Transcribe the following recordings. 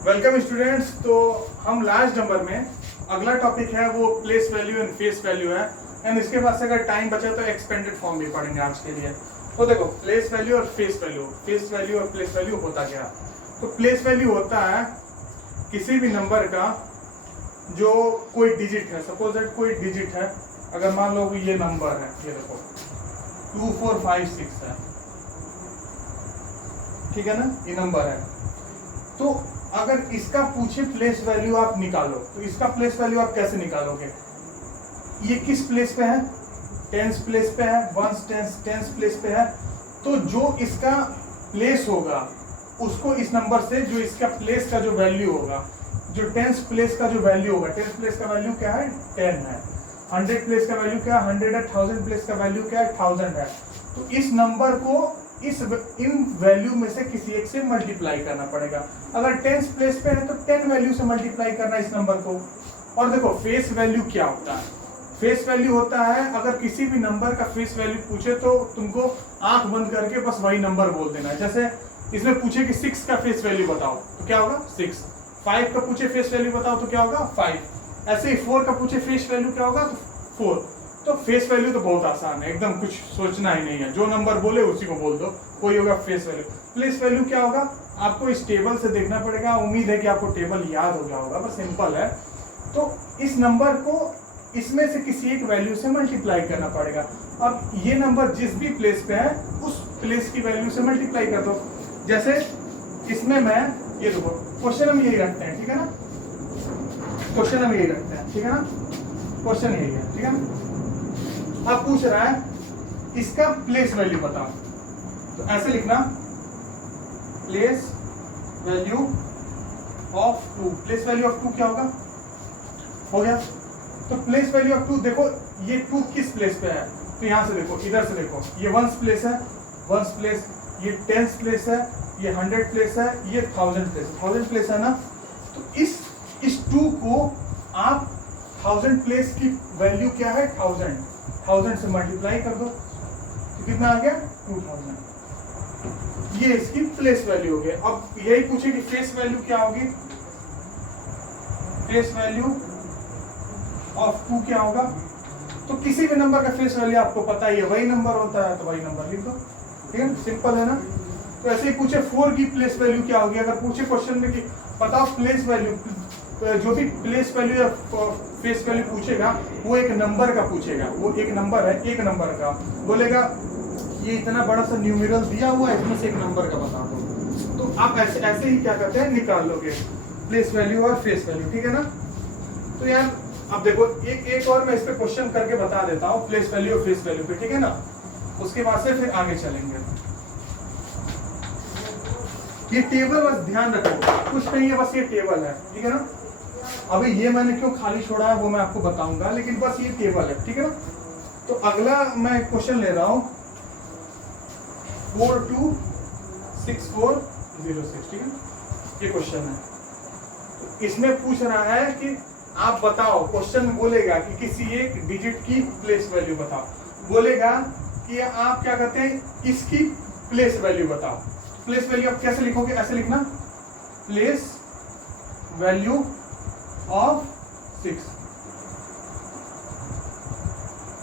Welcome students. तो हम last number में अगला टॉपिक है वो place value and face value है एंड इसके बाद से अगर टाइम बचा तो एक्सपेंडेड फॉर्म भी पढ़ेंगे आज के लिए। तो देखो प्लेस वैल्यू और फेस वैल्यू और प्लेस वैल्यू होता क्या। तो प्लेस वैल्यू होता है किसी भी नंबर का जो कोई डिजिट है। सपोज दैट कोई डिजिट है, अगर मान लो ये नंबर है, ये देखो 2456 है, ठीक है ना, ये नंबर है। तो अगर इसका पूछे प्लेस वैल्यू आप निकालो तो इसका प्लेस वैल्यू आप कैसे निकालोगे। ये किस प्लेस पे है, टेंस प्लेस पे है, वंस टेंस प्लेस पे है। तो जो इसका प्लेस होगा उसको इस नंबर से, जो इसका प्लेस का जो वैल्यू होगा, जो टेंस प्लेस का जो वैल्यू होगा, टेंस प्लेस का वैल्यू क्या है 10 है, 100 प्लेस का वैल्यू क्या है 100 है, 1000 प्लेस का वैल्यू क्या है 1000 है। तो इस नंबर को इन वैल्यू में से किसी एक से मल्टीप्लाई करना पड़ेगा। अगर टेंस प्लेस पे है तो 10 वैल्यू से मल्टीप्लाई करना इस नंबर को। और देखो फेस वैल्यू क्या होता है। फेस वैल्यू होता है अगर किसी भी नंबर का फेस वैल्यू पूछे तो तुमको आंख बंद करके बस वही नंबर बोल देना है। जैसे इसमें पूछे कि 6 का फेस वैल्यू बताओ तो क्या होगा 6, 5 का पूछे फेस वैल्यू बताओ तो क्या होगा 5, ऐसे ही 4 का पूछे फेस वैल्यू क्या होगा तो 4। तो फेस वैल्यू तो बहुत आसान है, एकदम कुछ सोचना ही नहीं है, जो नंबर बोले उसी को बोल दो, कोई होगा फेस वैल्यू। प्लेस वैल्यू क्या होगा आपको इस टेबल से देखना पड़ेगा। उम्मीद है कि आपको टेबल याद हो गया होगा, बस सिंपल है। तो इस नंबर को इसमें से किसी एक वैल्यू से मल्टीप्लाई करना पड़ेगा। अब ये नंबर जिस भी प्लेस पे है उस प्लेस की वैल्यू से मल्टीप्लाई कर दो। जैसे इसमें मैं ये देखो क्वेश्चन हम यही रखते हैं, ठीक है ना, क्वेश्चन हम यही रखते हैं, ठीक है ना, क्वेश्चन यही है, ठीक है ना। अब पूछ रहा है इसका प्लेस वैल्यू बताओ, तो ऐसे लिखना place value of 2। Place value of 2 क्या होगा, हो गया। तो प्लेस वैल्यू ऑफ 2 देखो ये 2 किस प्लेस पे है, तो यहां से देखो, इधर से देखो, ये वंस प्लेस है, वंस प्लेस, ये टेंस प्लेस है, ये 100 प्लेस है, ये 1000 प्लेस है, 1000 प्लेस है ना। तो इस 2 को आप 1000 प्लेस की वैल्यू क्या है 1000 से मल्टीप्लाई कर दो तो कितना आ गया 2000। ये इसकी प्लेस वैल्यू हो गई। अब यही पूछे कि फेस वैल्यू क्या होगी, फेस वैल्यू ऑफ 2 क्या होगा। तो किसी भी नंबर का फेस वैल्यू आपको पता ही है, वही नंबर होता है तो वही नंबर लिख दो, ठीक है, सिंपल है ना। तो ऐसे ही पूछे 4 की प्लेस वैल्यू क्या होगी। अगर पूछे क्वेश्चन में कि बताओ प्लेस वैल्यू, जो भी प्लेस वैल्यू या फेस वैल्यू पूछेगा वो एक नंबर का पूछेगा, वो एक नंबर है, एक नंबर का बोलेगा ये इतना बड़ा सा न्यूमेरल दिया हुआ है, इसमें से एक नंबर का बता दो। तो आप ऐसे ही क्या करते हैं निकाल लोगे प्लेस वैल्यू और फेस वैल्यू, ठीक है ना। तो यार अब देखो एक और मैं इस पे क्वेश्चन करके बता देता हूँ प्लेस वैल्यू और फेस वैल्यू पे, ठीक है ना। उसके बाद से फिर आगे चलेंगे। ये टेबल बस ध्यान रखो, कुछ नहीं है, बस ये टेबल है, ठीक है ना। अभी ये मैंने क्यों खाली छोड़ा है वो मैं आपको बताऊंगा, लेकिन बस ये टेबल है, ठीक है ना। तो अगला मैं क्वेश्चन ले रहा हूं 426406, ठीक है, ये क्वेश्चन है। तो इसमें पूछ रहा है कि आप बताओ, क्वेश्चन बोलेगा कि किसी एक डिजिट की प्लेस वैल्यू बताओ, बोलेगा कि आप क्या कहते हैं इसकी प्लेस वैल्यू बताओ। प्लेस वैल्यू आप कैसे लिखोगे, ऐसे लिखना place value of 6,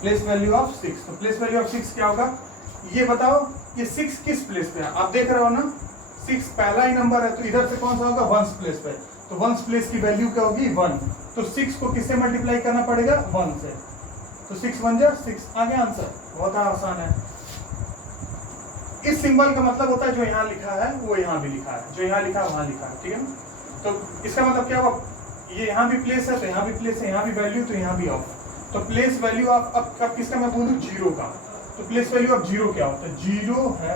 place value of 6। तो प्लेस वैल्यू ऑफ 6 क्या होगा ये बताओ। ये 6 किस प्लेस पे है आप देख रहे हो ना, 6 पहला ही नंबर है तो इधर से कौन सा होगा वंस प्लेस पे, तो वंस प्लेस की वैल्यू क्या होगी 1। तो 6 को किससे मल्टीप्लाई करना पड़ेगा 1 से, तो 6 1 जा 6 आ गया आंसर, बहुत आसान है। इस सिंबल का मतलब होता है जो यहाँ लिखा है वो यहाँ भी लिखा है, जो यहाँ लिखा है वहां लिखा है, ठीक है। तो इसका मतलब क्या हुआ, ये यहाँ भी प्लेस है तो यहाँ भी प्लेस है, यहाँ भी वैल्यू तो यहाँ भी ऑफ। तो प्लेस वैल्यू आप अब किसका मैं बोलूँ 0 का, तो प्लेस वैल्यू ऑफ 0 क्या होता है 0 है,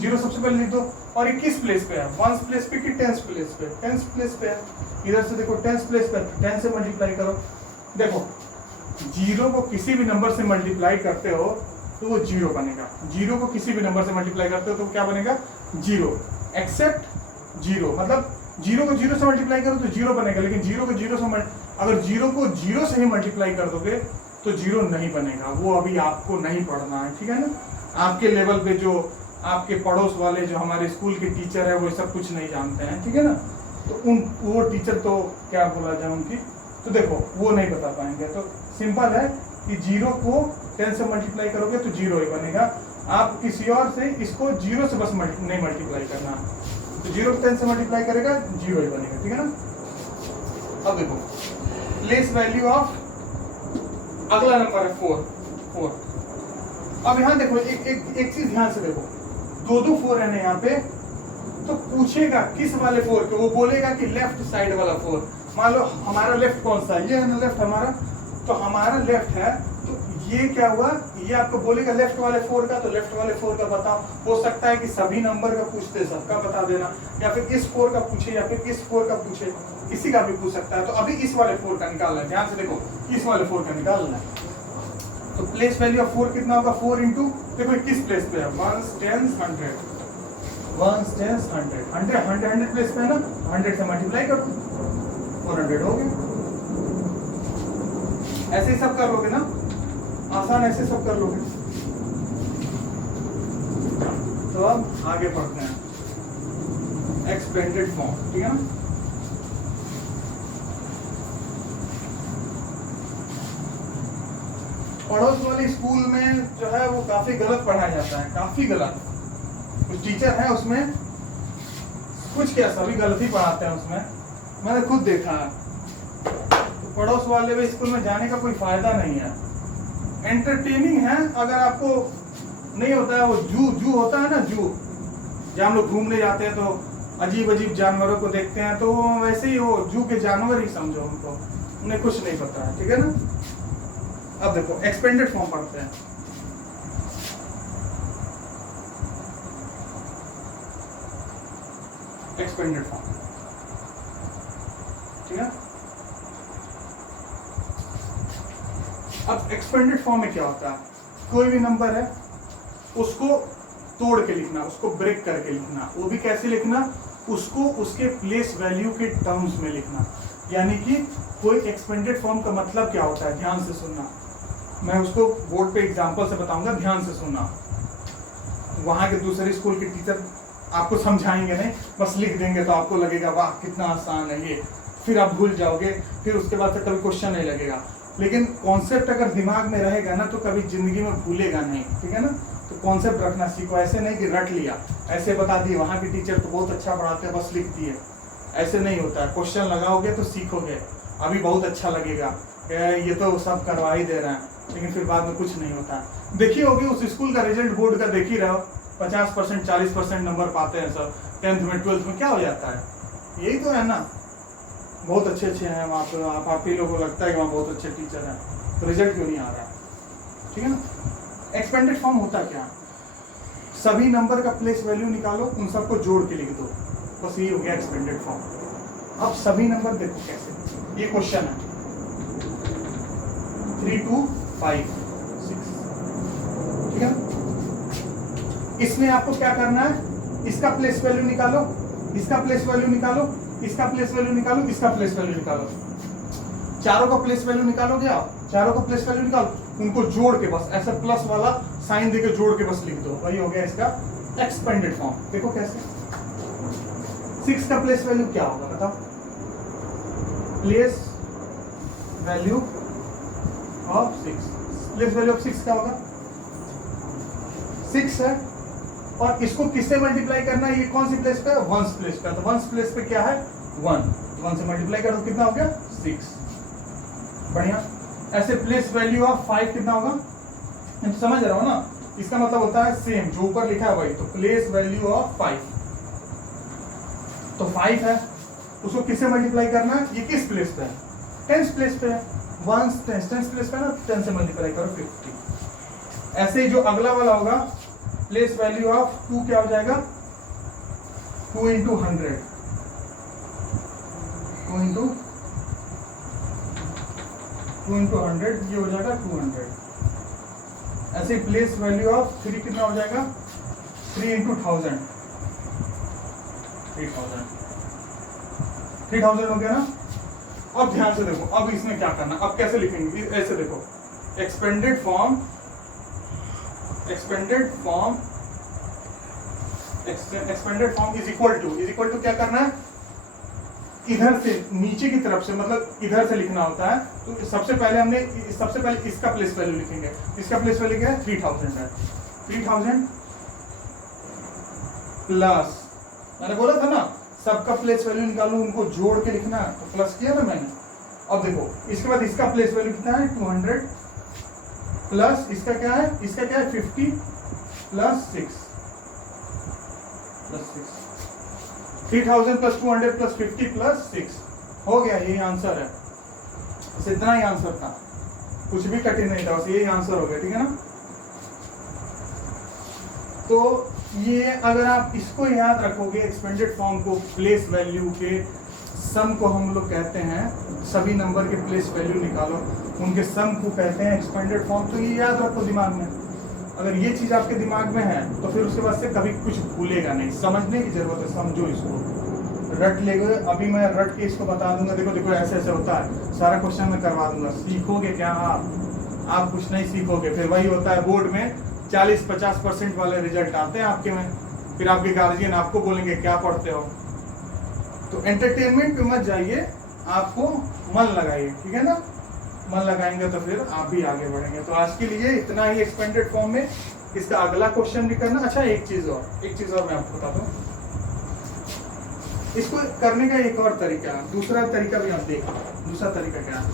0 सबसे पहले लिख दो। और ये किस प्लेस पे है वंस प्लेस पे कि टेंस प्लेस पे, टेंस प्लेस पे है। इधर से देखो टेंस प्लेस पे, 10 से मल्टीप्लाई करो। देखो 0 को किसी भी नंबर से मल्टीप्लाई करते हो तो वो 0 बनेगा, 0 को किसी भी नंबर से मल्टीप्लाई करते हो तो क्या बनेगा 0, एक्सेप्ट 0। मतलब 0 को 0 से मल्टीप्लाई करो तो 0 बनेगा, लेकिन 0 को 0 से अगर 0 को 0 से ही मल्टीप्लाई कर दोगे तो 0 नहीं बनेगा। वो अभी आपको नहीं पढ़ना है, ठीक है ना। आपके लेवल पे जो आपके पड़ोस वाले जो हमारे स्कूल के टीचर है वो सब कुछ नहीं जानते हैं, ठीक है ना। तो उन वो टीचर तो क्या बोला जाए उनकी, तो देखो वो नहीं बता पाएंगे। तो सिंपल है कि 0 को 10 से मल्टीप्लाई करोगे तो 0 ही बनेगा। आप किसी और से इसको 0 से बस नहीं मल्टीप्लाई करना, तो 0 को 10 से मल्टीप्लाई करेगा 0 ही बनेगा, ठीक है ना। अब देखो प्लेस वैल्यू ऑफ अगला नंबर है 4। अब यहाँ देखो एक चीज ध्यान से देखो, 2 4 है ना यहाँ पे, तो पूछेगा किस वाले 4 के, वो बोलेगा कि लेफ्ट साइड वाला 4। मान लो हमारा लेफ्ट कौन सा है, ये है ना लेफ्ट हमारा, तो हमारा लेफ्ट है, तो ये क्या हुआ, ये आपको बोलेगा लेफ्ट वाले 4 का, तो लेफ्ट वाले 4 का बताओ। हो सकता है कि सभी नंबर का पूछते सबका बता देना, या फिर इस 4 का पूछे, या फिर इस 4 का पूछे, किसी का भी पूछ सकता है। तो अभी इस वाले 4 का निकालना है, ध्यान से देखो इस वाले 4 का निकालना है। तो प्लेस वैल्यू ऑफ 4 कितना होगा, 4 इंटू, देखो किस प्लेस पे है, 1 10 100, 1 10 100, 100 प्लेस पे है ना, 100 से मल्टीप्लाई करो 400 हो गया। ऐसे ही सब कर लोगे ना, आसान ऐसे सब कर लोगे। तो अब आगे पढ़ते हैं एक्सपेंडेड फॉर्म, ठीक है ना। पड़ोस वाले स्कूल में जो है वो काफी गलत पढ़ाया जाता है, काफी गलत। कुछ टीचर है उसमें, कुछ क्या सभी गलत ही पढ़ाते हैं उसमें, मैंने खुद देखा है। तो पड़ोस वाले भी स्कूल में जाने का कोई फायदा नहीं है। एंटरटेनिंग है, अगर आपको नहीं होता है वो जू होता है ना, जू जहाँ हम लोग घूमने जाते हैं तो अजीब अजीब जानवरों को देखते हैं, तो वैसे ही वो जू के जानवर ही समझो उनको, उन्हें कुछ नहीं पता है, ठीक है ना। अब देखो एक्सपेंडेड फॉर्म पढ़ते हैं। एक्सपेंडेड फॉर्म, ठीक है। अब एक्सपेंडेड फॉर्म में क्या होता है, कोई भी नंबर है उसको तोड़ के लिखना, उसको ब्रेक करके लिखना। वो भी कैसे लिखना, उसको उसके प्लेस वैल्यू के टर्म्स में लिखना। यानी कि कोई एक्सपेंडेड फॉर्म का मतलब क्या होता है, ध्यान से सुनना, मैं उसको बोर्ड पे एग्जांपल से बताऊंगा, ध्यान से सुनना। वहाँ के दूसरे स्कूल के टीचर आपको समझाएंगे नहीं, बस लिख देंगे तो आपको लगेगा वाह कितना आसान है ये, फिर आप भूल जाओगे, फिर उसके बाद से कभी क्वेश्चन नहीं लगेगा। लेकिन कॉन्सेप्ट अगर दिमाग में रहेगा ना तो कभी जिंदगी में भूलेगा नहीं, ठीक है ना। तो कॉन्सेप्ट रखना सीखो, ऐसे नहीं कि रट लिया, ऐसे बता दिए वहाँ के टीचर तो बहुत अच्छा पढ़ाते हैं बस लिख दिए, ऐसे नहीं होता है। क्वेश्चन लगाओगे तो सीखोगे, अभी बहुत अच्छा लगेगा ये तो सब करवा ही दे रहे हैं, लेकिन फिर बाद में कुछ नहीं होता। देखिए होगी उस स्कूल का रिजल्ट बोर्ड का, देख ही रहे हो, 50% 40% नंबर पाते हैं सब, 10th में 12th में क्या हो जाता है, यही तो है ना। बहुत अच्छे अच्छे हैं वहाँ पे, आप ही लोगों को लगता है कि वहाँ बहुत अच्छे टीचर हैं, तो रिजल्ट क्यों नहीं आ रहा है, ठीक है ना। एक्सपेंडेड फॉर्म होता क्या, सभी नंबर का प्लेस वैल्यू निकालो, उन सबको जोड़ के लिख दो, बस ये हो गया एक्सपेंडेड फॉर्म। अब सभी नंबर देखो कैसे, ये क्वेश्चन है 3 2 5 6, ठीक है। इसमें आपको क्या करना है, इसका प्लेस वैल्यू निकालो, इसका प्लेस वैल्यू निकालो, इसका प्लेस वैल्यू निकालो, इसका प्लेस वैल्यू निकालो, चारों का प्लेस वैल्यू निकालोगे आप, चारों का प्लेस वैल्यू निकालो, उनको जोड़ के बस ऐसा प्लस वाला साइन देके जोड़ के बस लिख दो, वही हो गया इसका एक्सपेंडेड फॉर्म। देखो कैसे, 6 का प्लेस वैल्यू क्या होगा बताओ, place value of 6, place value of 6 क्या होगा, 6 है, और इसको किससे मल्टीप्लाई करना है, ये कौन सी प्लेस पे है, 1 प्लेस पे, तो 1 प्लेस पे क्या है 1, 1 से मल्टीप्लाई करो कितना हो गया 6, बढ़िया। ऐसे प्लेस वैल्यू ऑफ 5 कितना होगा, तो समझ रहा हो ना, इसका मतलब होता है सेम जो ऊपर लिखा है वही, तो प्लेस वैल्यू ऑफ 5, तो 5 है, उसको किससे मल्टीप्लाई करना है, ये किस प्लेस पे है, 10th प्लेस पे है, 1 10th प्लेस पे है ना, 10 से मल्टीप्लाई करो 50। ऐसे ही जो अगला वाला होगा प्लेस वैल्यू ऑफ 2 क्या हो जाएगा, 2 इंटू 100, 2 इंटू 100 ये हो जाएगा 200। ऐसे प्लेस वैल्यू ऑफ 3 कितना हो जाएगा, 3 इंटू 1000, 3000 हो गया ना। अब ध्यान से देखो, अब इसमें क्या करना, अब कैसे लिखेंगे, ऐसे देखो, expanded form is equal to क्या करना है, इधर से नीचे की तरफ से, मतलब इधर से लिखना होता है, तो सबसे पहले इसका प्लेस वैल्यू लिखेंगे। इसका प्लेस वैल्यू क्या है? 3000 है। 3000 प्लस, मैंने बोला था ना सबका प्लेस वैल्यू निकालो, उनको जोड़ के लिखना, तो प्लस किया ना मैंने। अब देखो इसके बाद इसका प्लेस वैल्यू कितना है? 200 प्लस इसका क्या है? इसका क्या है? 50 प्लस 6 3000 प्लस 200 प्लस 50 प्लस 6 हो गया। यही आंसर है, बस इतना ही आंसर था, कुछ भी कठिन नहीं था, बस यही आंसर हो गया। ठीक है ना? तो ये अगर आप इसको याद रखोगे, एक्सपेंडेड फॉर्म को, प्लेस वैल्यू के सम को हम लोग कहते हैं, सभी नंबर के प्लेस वैल्यू निकालो, उनके सम को कहते हैं एक्सपेंडेड फॉर्म। तो ये याद रखो दिमाग में। अगर ये चीज आपके दिमाग में है तो फिर उसके बाद से कभी कुछ भूलेगा नहीं। समझने की जरूरत है, समझो इसको, रट लेगे। अभी मैं रट के इसको बता दूंगा, देखो देखो ऐसे ऐसे होता है, सारा क्वेश्चन मैं करवा दूंगा। सीखोगे क्या आप कुछ नहीं सीखोगे। फिर वही होता है, बोर्ड में 40-50% वाले रिजल्ट आते हैं आपके में, फिर आपके गार्जियन आपको बोलेंगे क्या पढ़ते हो। तो एंटरटेनमेंट पे मत जाइए, आपको मन लगाइए। ठीक है ना? मन लगाएंगे तो फिर आप भी आगे बढ़ेंगे। तो आज के लिए इतना ही एक्सपेंडेड फॉर्म में। इसका अगला क्वेश्चन भी करना। अच्छा, एक चीज और मैं आपको बता दूं, इसको करने का एक और तरीका, दूसरा तरीका भी आप देखो। दूसरा तरीका क्या है?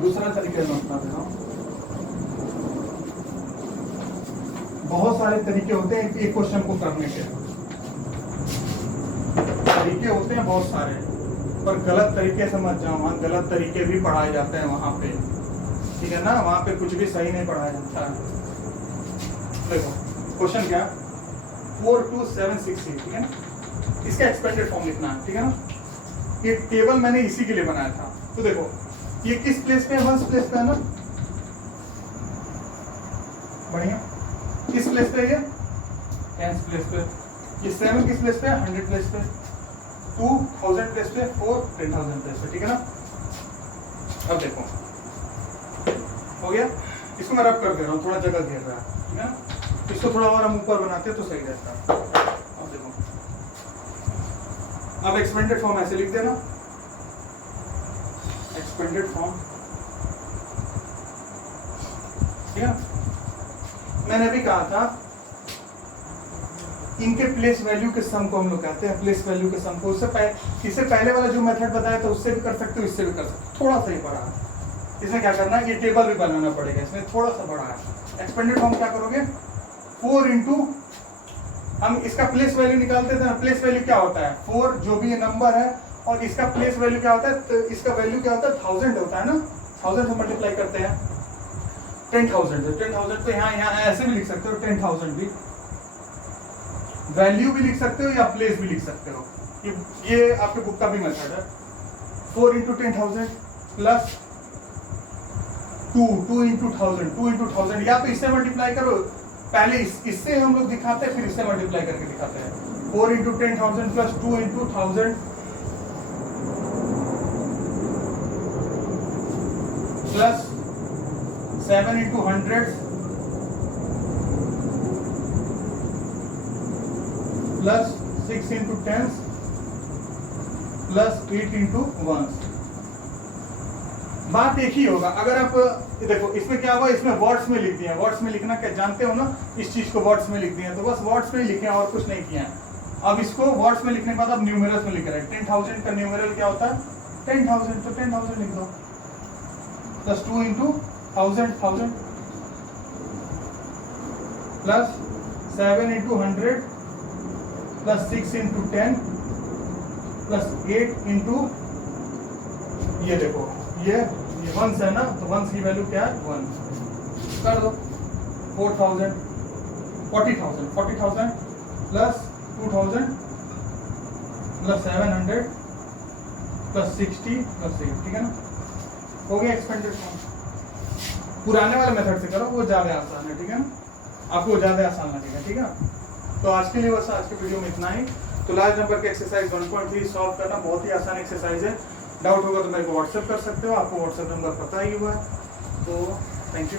दूसरा तरीका मैं बता देता हूं। बहुत सारे तरीके होते हैं एक क्वेश्चन को करने के, तरीके होते हैं बहुत सारे, पर गलत तरीके से मत जाओ। वहाँ गलत तरीके भी पढ़ाए जाते हैं वहाँ पे। ठीक है ना? वहाँ पे कुछ भी सही नहीं पढ़ाया जाता है। देखो क्वेश्चन क्या, 42760। ठीक है ना? इसका एक्सपेंडेड फॉर्म लिखना है। ठीक है ना? ये टेबल मैंने इसी के लिए बनाया था। तो देखो ये किस प्लेस पे है? 1 प्लेस पे है ना? बढ़िया। किस प्लेस पे है ये? 10 प्लेस पे। ये 7 किस प्लेस पे है? 100 प्लेस पे। 2000 प्लेस पे, 4 10,000 प्लेस पे। ठीक है ना? अब देखो हो गया। इसको मैं रब कर दे रहा हूँ, थोड़ा जगह घेर रहा है। ठीक है ना? इसको थोड़ा और हम ऊपर बनाते हैं तो सही रहता है। अब देखो, अब एक्सपेंडेड फॉर्म ऐसे लिख देना। एक्सपेंडेड फॉर्म, ठीक है? मैंने भी कहा था इनके प्लेस वैल्यू के सम को हम लोग कहते हैं प्लेस वैल्यू के सम को। इससे पहले वाला जो मेथड बताया था उससे भी कर सकते हो, इससे भी कर सकते हो। थोड़ा सा ही बड़ा है, इसमें क्या करना है, ये टेबल भी बनाना पड़ेगा, इसमें थोड़ा सा बड़ा है। एक्सपेंडेड फॉर्म क्या करोगे? 4 इंटू, हम इसका प्लेस वैल्यू निकालते थे ना। प्लेस वैल्यू क्या होता है? 4 जो भी ये नंबर है, और इसका प्लेस वैल्यू क्या होता है? तो इसका वैल्यू क्या होता है? 1000 होता है ना। 1000 से मल्टीप्लाई करते हैं 10,000 से। 10,000 तो यहाँ ऐसे भी लिख सकते हो, 10,000 भी वैल्यू भी लिख सकते हो या प्लेस भी लिख सकते हो। ये आपके बुक का भी मेथड है। 4 इंटू 10,000 प्लस 2 इंटू 1000 या तो इससे मल्टीप्लाई करो। पहले इससे हम लोग दिखाते हैं, फिर इससे मल्टीप्लाई करके दिखाते हैं। 4 into 10,000 plus 2 into 1000 plus 7 into 100 plus 6 into 10 plus 8 into 1। बात एक ही होगा। अगर आप देखो इसमें क्या हुआ, इसमें वर्ड्स में लिख दिया। वर्ड्स में लिखना क्या जानते हो ना, इस चीज को वर्ड्स में लिख दिया, तो बस वर्ड्स में ही लिखे और कुछ नहीं किया है। अब इसको वर्ड्स में लिखने के बाद अब न्यूमेरल्स में लिख रहे हैं। 10,000 का न्यूमेरल क्या होता है? 10,000, तो 10,000 लिख दो plus 2 into 1000 plus 7 into 100 plus 6 into 10 plus 8 into, ये देखो ये 1 है ना, तो 1 की वैल्यू क्या है? 1 कर दो। 40,000 प्लस 2,000 प्लस 700 प्लस 60 प्लस 8। ठीक है ना? हो गया एक्सपेंडेड फॉर्म। पुराने वाले मेथड से करो, वो ज्यादा आसान है। ठीक है ना? आपको ज्यादा आसान लगेगा। ठीक है? तो आज के लिए बस आज के वीडियो में इतना ही। तो लास्ट नंबर के एक्सरसाइज 1.3 सॉल्व करना बहुत ही आसान एक्सरसाइज है। डाउट होगा तो मेरे को व्हाट्सएप कर सकते हो, आपको व्हाट्सएप नंबर पता ही हुआ है। तो थैंक यू।